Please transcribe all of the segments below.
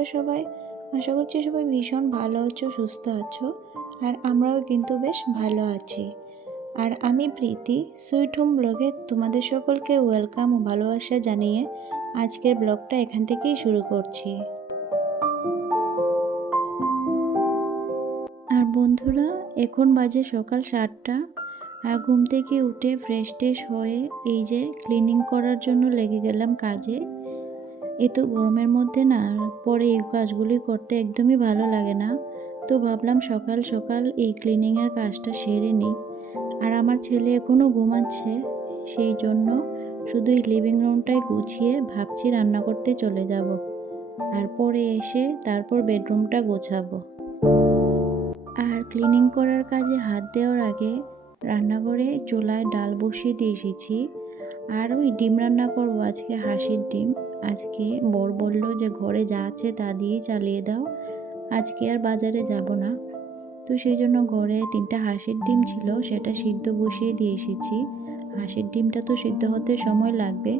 আছো সবাই? আশা করছি সবাই ভীষণ ভালো আছো, সুস্থ আছো। আর আমরাও কিন্তু বেশ ভালো আছি। আর আমি প্রীতি, সুইট হোম ব্লগে তোমাদের সকলকে ওয়েলকাম ও ভালোবাসা জানিয়ে আজকের ব্লগটা এখান থেকেই শুরু করছি। আর বন্ধুরা, এখন বাজে সকাল 7টা। আর ঘুম থেকে উঠে ফ্রেশ ট্রেশ হয়ে এই যে ক্লিনিং করার জন্য লেগে গেলাম কাজে। এত গরমের মধ্যে না পরে এই কাজগুলি করতে একদমই ভালো লাগে না। তো ভাবলাম সকাল সকাল এই ক্লিনিংয়ের কাজটা সেরে নিই। আর আমার ছেলে এখনও ঘুমাচ্ছে, সেই জন্য শুধু এই লিভিং রুমটাই গুছিয়ে ভাবছি রান্না করতে চলে যাব। আর পরে এসে তারপর বেডরুমটা গোছাবো। আর ক্লিনিং করার কাজে হাত দেওয়ার আগে রান্নাঘরে চুলায় ডাল বসিয়ে দিয়ে এসেছি। আর ওই ডিম রান্না করবো আজকে, হাঁসের ডিম। আজকে বর বলল যে ঘরে যা আছে তা দিয়েই চালিয়ে দাও, আজকে আর বাজারে যাব না। তো সেই জন্য ঘরে 3টা হাঁসের ডিম ছিল, সেটা সিদ্ধ বসিয়ে দিয়ে এসেছি। হাঁসের ডিমটা তো সিদ্ধ হতে সময় লাগবে,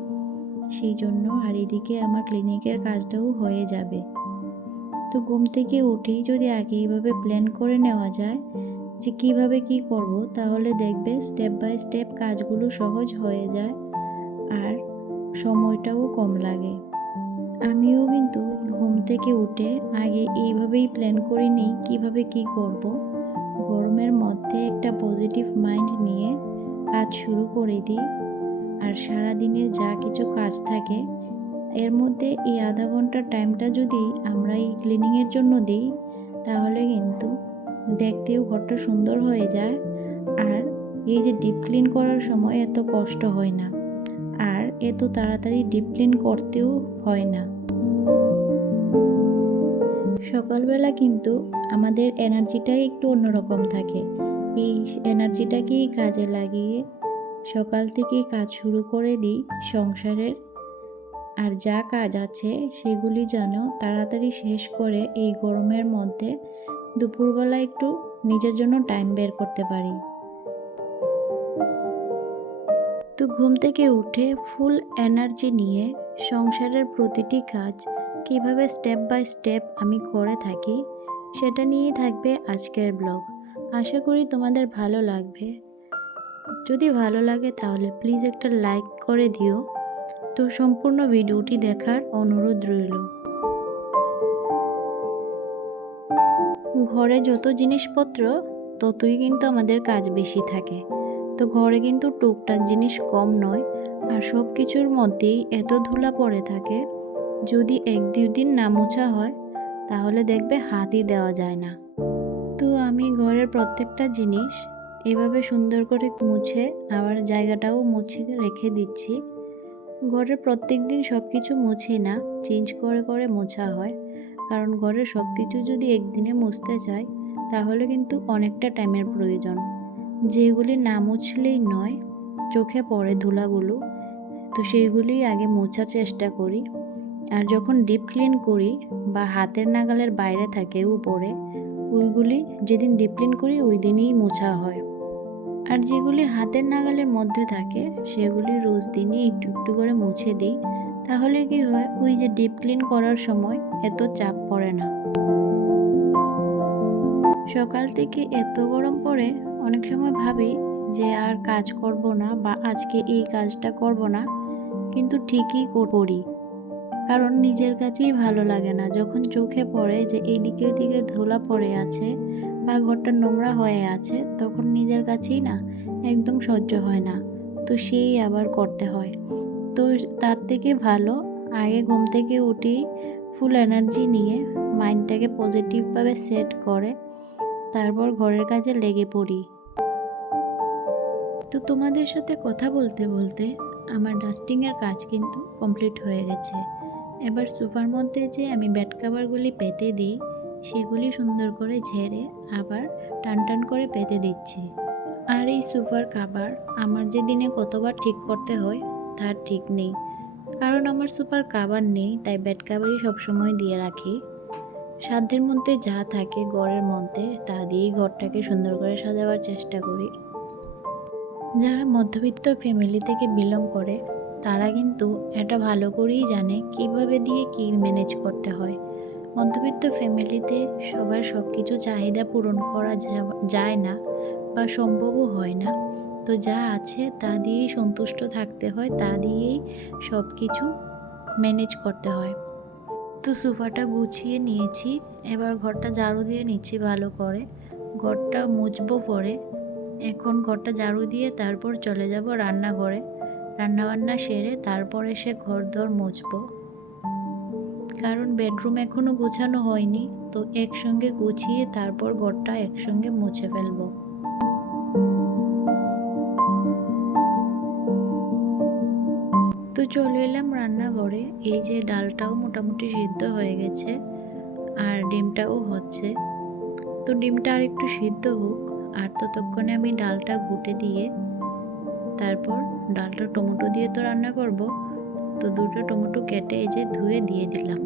সেই জন্য। আর এদিকে আমার ক্লিনিকের কাজটাও হয়ে যাবে। তো ঘুম থেকে উঠেই যদি আগে এইভাবে প্ল্যান করে নেওয়া যায় যে কিভাবে কি করব, তাহলে দেখবে স্টেপ বাই স্টেপ কাজগুলো সহজ হয়ে যায় আর সময়টাও কম লাগে। আমিও কিন্তু ঘুম থেকে উঠে আগে এইভাবেই প্ল্যান করে নিই কীভাবে কি করব। গরমের মধ্যে একটা পজিটিভ মাইন্ড নিয়ে কাজ শুরু করে দিই। আর সারাদিনের যা কিছু কাজ থাকে এর মধ্যে এই আধা ঘন্টার টাইমটা যদি আমরা এই ক্লিনিংয়ের জন্য দিই, তাহলে কিন্তু দেখতেও ঘরটা সুন্দর হয়ে যায়। আর এই যে ডিপ ক্লিন করার সময় এত কষ্ট হয় না, আর এত তাড়াতাড়ি ডিপ ক্লিন করতেও হয় না। সকালবেলা কিন্তু আমাদের এনার্জিটাই একটু অন্যরকম থাকে। এই এনার্জিটাকেই কাজে লাগিয়ে সকাল থেকেই কাজ শুরু করে দিই সংসারের। আর যা কাজ আছে সেগুলি যেন তাড়াতাড়ি শেষ করে এই গরমের মধ্যে দুপুরবেলা একটু নিজের জন্য টাইম বের করতে পারি। তো ঘুম থেকে উঠে ফুল এনার্জি নিয়ে সংসারের প্রতিটি কাজ কিভাবে স্টেপ বাই স্টেপ আমি করে থাকি, সেটা নিয়েই থাকবে আজকের ব্লগ। আশা করি তোমাদের ভালো লাগবে। যদি ভালো লাগে তাহলে প্লিজ একটা লাইক করে দিও। তো সম্পূর্ণ ভিডিওটি দেখার অনুরোধ রইল। ঘরে যত জিনিসপত্র ততই কিন্তু আমাদের কাজ বেশি থাকে। তো ঘরে কিন্তু টুকটাক জিনিস কম নয়। আর সব কিছুর মধ্যেই এত ধুলা পড়ে থাকে, যদি 1-2 দিন না মোছা হয় তাহলে দেখবে হাতই দেওয়া যায় না। তো আমি ঘরের প্রত্যেকটা জিনিস এভাবে সুন্দর করে মুছে আবার জায়গাটাও মুছে রেখে দিচ্ছি। ঘরের প্রত্যেক দিন সব কিছু মুছি না, চেঞ্জ করে করে মোছা হয়। কারণ ঘরের সব কিছু যদি একদিনে মুছতে চাই তাহলে কিন্তু অনেকটা টাইমের প্রয়োজন। যেগুলি না মুছলেই নয়, চোখে পড়ে ধুলাগুলো, তো সেইগুলি আগে মোছার চেষ্টা করি। আর যখন ডিপ ক্লিন করি বা হাতের নাগালের বাইরে থাকে উপরে, ওইগুলি যেদিন ডিপ ক্লিন করি ওই দিনই মোছা হয়। আর যেগুলি হাতের নাগালের মধ্যে থাকে সেগুলি রোজ দিনই একটু একটু করে মুছে দিই। তাহলে কি হয়, ওই যে ডিপ ক্লিন করার সময় এত চাপ পড়ে না। সকাল থেকে এত গরম পড়ে, অনেক সময় ভাবি যে আর কাজ করব না বা আজকে এই কাজটা করব না, কিন্তু ঠিকই করি। কারণ নিজের কাছেই ভালো লাগে না যখন চোখে পড়ে যে এইদিকে ওইদিকে ধুলা পড়ে আছে বা ঘরটা নোংরা হয়ে আছে, তখন নিজের কাছেই না একদম সহ্য হয় না। তো সেই আবার করতে হয়। তো তার থেকে ভালো আগে ঘুম থেকে উঠি ফুল এনার্জি নিয়ে মাইন্ডটাকে পজিটিভভাবে সেট করে তারপর ঘরের কাজে লেগে পড়ি। তো তোমাদের সাথে কথা বলতে বলতে আমার ডাস্টিংয়ের কাজ কিন্তু কমপ্লিট হয়ে গেছে। এবার সোফার মধ্যে যে আমি বেড কাভারগুলি পেতে দিই সেগুলি সুন্দর করে ঝেড়ে আবার টান টান করে পেতে দিচ্ছি। আর এই সোফার কাভার আমার যে দিনে কতবার ঠিক করতে হয় তার ঠিক নেই। কারণ আমার সোফার কাভার নেই, তাই বেড কাভারই সবসময় দিয়ে রাখি। সাধ্যের মধ্যে যা থাকে ঘরের মধ্যে তা দিয়েই ঘরটাকে সুন্দর করে সাজাবার চেষ্টা করি। যারা মধ্যবিত্ত ফ্যামিলি থেকে বিলং করে তারা কিন্তু এটা ভালো করেই জানে কিভাবে দিয়ে কি ম্যানেজ করতে হয়। মধ্যবিত্ত ফ্যামিলিতে সবার সব কিছু চাহিদা পূরণ করা যায় না বা সম্ভবও হয় না। তো যা আছে তা দিয়েই সন্তুষ্ট থাকতে হয়, তা দিয়েই সব কিছু ম্যানেজ করতে হয়। তো সোফাটা গুছিয়ে নিয়েছি, এবার ঘরটা ঝাড়ু দিয়ে নিচ্ছি ভালো করে। ঘরটা মুছবো পরে। এখন ঘরটা ঝাড়ু দিয়ে তারপর চলে যাব রান্নাঘরে। রান্নাবান্না সেরে তারপর এসে ঘরদোর মুছবো, কারণ বেডরুম এখনও গোছানো হয়নি। তো একসঙ্গে গুছিয়ে তারপর ঘরটা একসঙ্গে মুছে ফেলবো। তো চলে এলাম রান্নাঘরে। এই যে ডালটাও মোটামুটি সিদ্ধ হয়ে গেছে আর ডিমটাও হচ্ছে। তো ডিমটা আর একটু সিদ্ধ হোক, আর ততক্ষণে আমি ডালটা ঘুটে দিয়ে তারপর ডালটা টমেটো দিয়ে তো রান্না করব। তো দুটো টমেটো কেটে এই যে ধুয়ে দিয়ে দিলাম।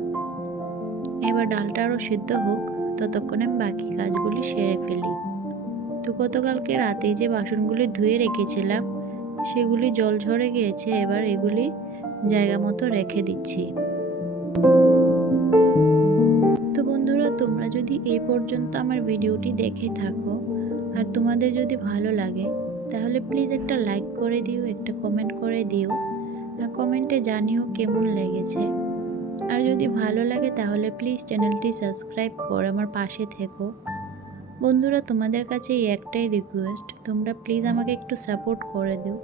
এবার ডালটা আরও সিদ্ধ হোক, ততক্ষণে আমি বাকি কাজগুলি সেরে ফেলি। তো গতকালকে রাতে যে বাসনগুলি ধুয়ে রেখেছিলাম সেগুলি জল ঝরে গিয়েছে, এবার এগুলি জায়গা মতো রেখে দিচ্ছি। তো বন্ধুরা, তোমরা যদি এই পর্যন্ত আমার ভিডিওটি দেখে থাকো আর তোমাদের যদি ভালো লাগে তাহলে প্লিজ একটা লাইক করে দিও, একটা কমেন্ট করে দিও, আর কমেন্টে জানিও কেমন লেগেছে। আর যদি ভালো লাগে তাহলে প্লিজ চ্যানেলটি সাবস্ক্রাইব করে আমার পাশে থেকো। বন্ধুরা, তোমাদের কাছে এই একটাই রিকোয়েস্ট, তোমরা প্লিজ আমাকে একটু সাপোর্ট করে দিও।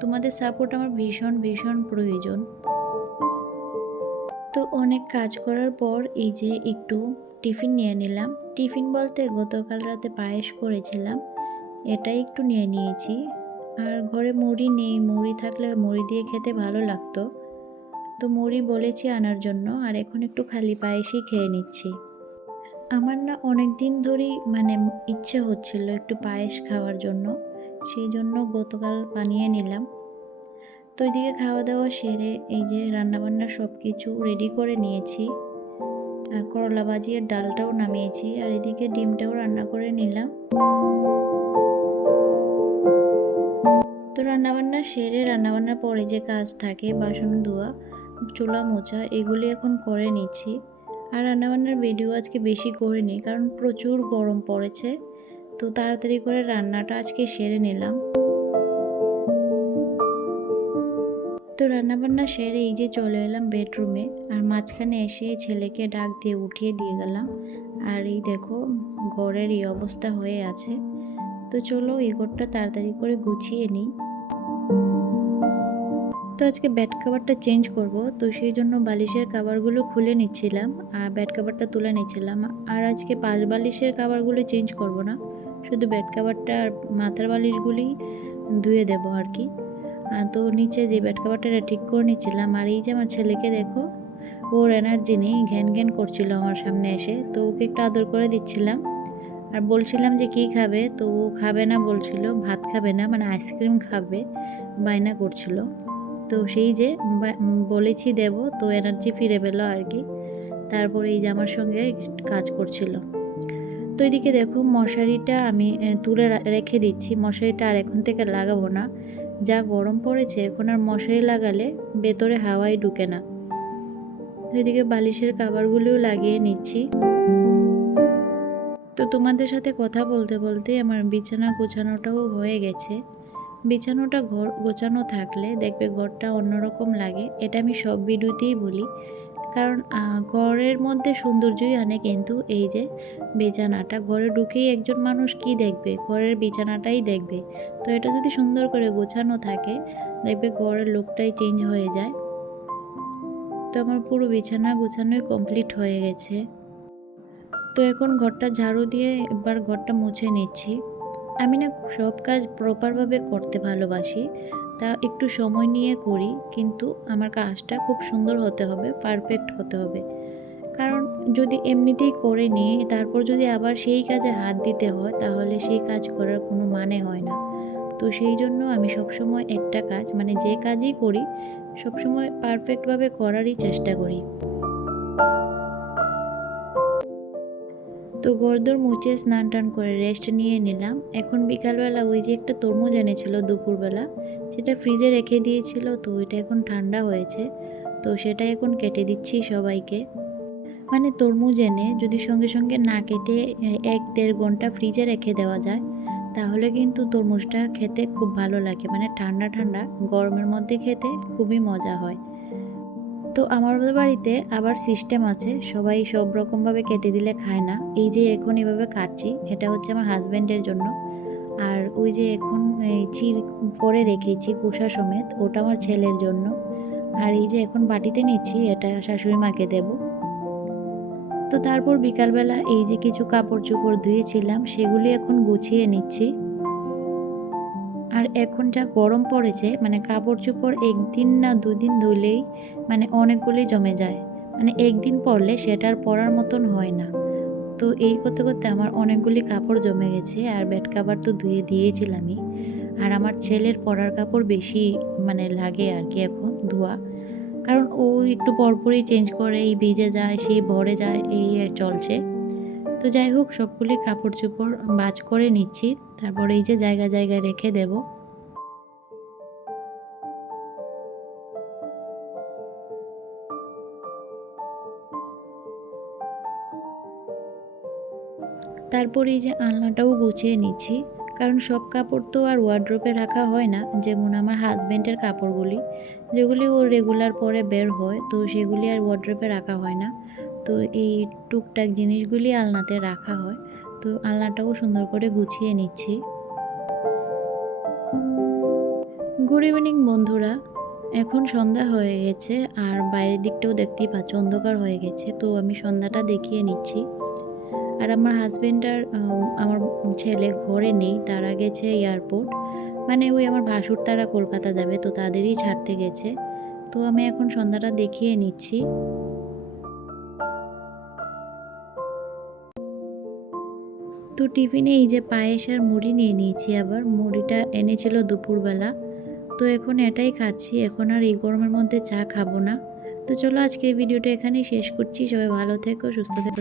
তোমাদের সাপোর্ট আমার ভীষণ ভীষণ প্রয়োজন। তো অনেক কাজ করার পর এই যে একটু টিফিন নিয়ে নিলাম। টিফিন বলতে গতকাল রাতে পায়েস করেছিলাম, এটাই একটু নিয়ে নিয়েছি। আর ঘরে মুড়ি নেই, মুড়ি থাকলে মুড়ি দিয়ে খেতে ভালো লাগতো, তো মুড়ি বলেছি আনার জন্য। আর এখন একটু খালি পায়েসই খেয়ে নিচ্ছি। আমার না অনেক দিন ধরেই ইচ্ছে হচ্ছিল একটু পায়েস খাওয়ার জন্য, সেই জন্য গতকাল বানিয়ে নিলাম। তো এদিকে খাওয়া দাওয়া সেরে এই যে রান্নাবান্না সব কিছু রেডি করে নিয়েছি। আর করলা ভাজি আর ডালটাও নামিয়েছি, আর এদিকে ডিমটাও রান্না করে নিলাম। তো রান্নাবান্না সেরে রান্নাবান্নার পরে যে কাজ থাকে বাসন ধোয়া, চুলা মোছা, এগুলি এখন করে নিচ্ছি। আর রান্নাবান্নার ভিডিও আজকে বেশি করিনি, কারণ প্রচুর গরম পড়েছে। তো তাড়াতাড়ি করে রান্নাটা আজকে সেরে নিলাম। তো রান্নাবান্না সেরে এই যে চলে এলাম বেডরুমে, আর মাঝখানে এসে ছেলেকে ডাক দিয়ে উঠিয়ে দিয়ে গেলাম। আর এই দেখো ঘরের এই অবস্থা হয়ে আছে। তো চলো এই ঘরটা তাড়াতাড়ি করে গুছিয়ে নিই। তো আজকে বেড কভারটা চেঞ্জ করব, তো সেই জন্য বালিশের কভারগুলো খুলে নিচ্ছিলাম আর বেড কভারটা তুলে নিচ্ছিলাম। আর আজকে পাশ বালিশের কভারগুলো চেঞ্জ করব না, শুধু বেড কভারটা আর মাথার বালিশগুলি ধুয়ে দেবো আর কি। তো নিচে যে বেড কভারটা ঠিক করে নিচ্ছিলাম। আর এই যে আমার ছেলেকে দেখো, ওর এনার্জি নেই, ঘ্যান ঘ্যান করছিল আমার সামনে এসে। তো ওকে একটু আদর করে দিচ্ছিলাম আর বলছিলাম যে কী খাবে, তো ও খাবে না বলছিল, ভাত খাবে না, আইসক্রিম খাবে বায়না করছিল। তো সেই যে বলেছি দেব, তো এনার্জি ফিরে পেলো আর কি। তারপরে এই যে আমার সঙ্গে কাজ করছিল। তো এদিকে দেখো মশারিটা আমি তুলে রেখে দিচ্ছি। মশারিটা আর এখন থেকে লাগাবো না, যা গরম পড়েছে এখন আর মশারি লাগালে ভেতরে হাওয়াই ঢুকে না। তো এদিকে বালিশের কভারগুলোও লাগিয়ে নিচ্ছি। তো তোমাদের সাথে কথা বলতে বলতে আমার বিছানা গোছানোটাও হয়ে গেছে। বিছানোটা ঘর গোছানো থাকলে দেখবে ঘরটা অন্যরকম লাগে, এটা আমি সব ভিডিওতেই বলি। কারণ ঘরের মধ্যে সৌন্দর্যই আনে, কিন্তু এই যে বিছানাটা, ঘরে ঢুকেই একজন মানুষ কি দেখবে, ঘরের বিছানাটাই দেখবে। তো এটা যদি সুন্দর করে গোছানো থাকে দেখবে ঘরের লুকটাই চেঞ্জ হয়ে যায়। তো আমার পুরো বিছানা গোছানোই কমপ্লিট হয়ে গেছে। তো এখন ঘরটা ঝাড়ু দিয়ে এবার ঘরটা মুছে নিচ্ছি। আমি না সব কাজ প্রপারভাবে করতে ভালোবাসি, তা একটু সময় নিয়ে করি, কিন্তু আমার কাজটা খুব সুন্দর হতে হবে, পারফেক্ট হতে হবে। কারণ যদি এমনিতেই করে নিই তারপর যদি আবার সেই কাজে হাত দিতে হয় তাহলে সেই কাজ করার কোনো মানে হয় না। তো সেই জন্য আমি সবসময় একটা কাজ যে কাজই করি সবসময় পারফেক্টভাবে করারই চেষ্টা করি। তো ঘরদোর মুছে স্নান টান করে রেস্ট নিয়ে নিলাম। এখন বিকালবেলা ওই যে একটা তরমুজ এনেছিল দুপুরবেলা, সেটা ফ্রিজে রেখে দিয়েছিল, তো ওইটা এখন ঠান্ডা হয়েছে, তো সেটা এখন কেটে দিচ্ছি সবাইকে। মানে তরমুজ এনে যদি সঙ্গে সঙ্গে না কেটে 1-1.5 ঘন্টা ফ্রিজে রেখে দেওয়া যায়, তাহলে কিন্তু তরমুজটা খেতে খুব ভালো লাগে। মানে ঠান্ডা ঠান্ডা গরমের মধ্যে খেতে খুবই মজা হয়। তো আমাদের বাড়িতে আবার সিস্টেম আছে, সবাই সব রকমভাবে কেটে দিলে খায় না। এই যে এখন এভাবে কাটছি, এটা হচ্ছে আমার হাজব্যান্ডের জন্য। আর ওই যে এখন এই চির করে রেখেছি খোসা সমেত, ওটা আমার ছেলের জন্য। আর এই যে এখন বাটিতে নিচ্ছি, এটা শাশুড়ি মাকে দেব। তো তারপর বিকালবেলা এই যে কিছু কাপড় চোপড় ধুয়েছিলাম, সেগুলি এখন গুছিয়ে নিচ্ছি। আর এখন যা গরম পড়েছে, মানে কাপড় চোপড় 1 দিন না 2 দিন ধুলেই মানে অনেকগুলি জমে যায়। মানে 1 দিন পরলে সেটা আর পরার মতন হয় না। তো এই করতে করতে আমার অনেকগুলি কাপড় জমে গেছে, আর বেড কাভার তো ধুয়ে দিয়েছিলামই। আর আমার ছেলের পরার কাপড় বেশি মানে লাগে আর কি এখন ধোয়া, কারণ ও একটু পরপরই চেঞ্জ করে, এই ভিজে যায় সেই ভরে যায়, এই চলছে। তো যাই হোক, সবগুলি কাপড় চোপড় ভাঁজ করে নিচ্ছি, তারপর এই যে জায়গায় জায়গায় রেখে দেব। তারপর এই যে আলনাটাও গুছিয়ে নিচ্ছি, কারণ সব কাপড় তো আর ওয়ার্ড্রোবে রাখা হয় না। যেমন আমার হাজব্যান্ডের কাপড়গুলি, যেগুলি ও রেগুলার পরে বের হয়, তো সেগুলি আর ওয়ার্ড্রোবে রাখা হয় না। তো এই টুকটাক জিনিসগুলি আলনাতে রাখা হয়। তো আলনাটাও সুন্দর করে গুছিয়ে নিচ্ছি। গুড ইভিনিং বন্ধুরা, এখন সন্ধ্যা হয়ে গেছে, আর বাইরের দিকটাও দেখতেই পাচ্ছ অন্ধকার হয়ে গেছে। তো আমি সন্ধ্যাটা দেখিয়ে নিচ্ছি। আর আমার হাজব্যান্ড আর আমার ছেলে ঘরে নেই, তারা গেছে এয়ারপোর্ট। মানে ওই আমার ভাসুর তারা কলকাতা যাবে, তো তাদেরই ছাড়তে গেছে। তো আমি এখন সন্ধ্যাটা দেখিয়ে নিচ্ছি। তো টিফিনে এই যে পায়েস আর মুড়ি নিয়ে নিয়েছি, আবার মুড়িটা এনেছিল দুপুরবেলা। তো এখন এটাই খাচ্ছি, এখন আর এই গরমের মধ্যে চা খাবো না। তো চলো আজকের ভিডিওটা এখানেই শেষ করছি। সবাই ভালো থেকো, সুস্থ থেকো।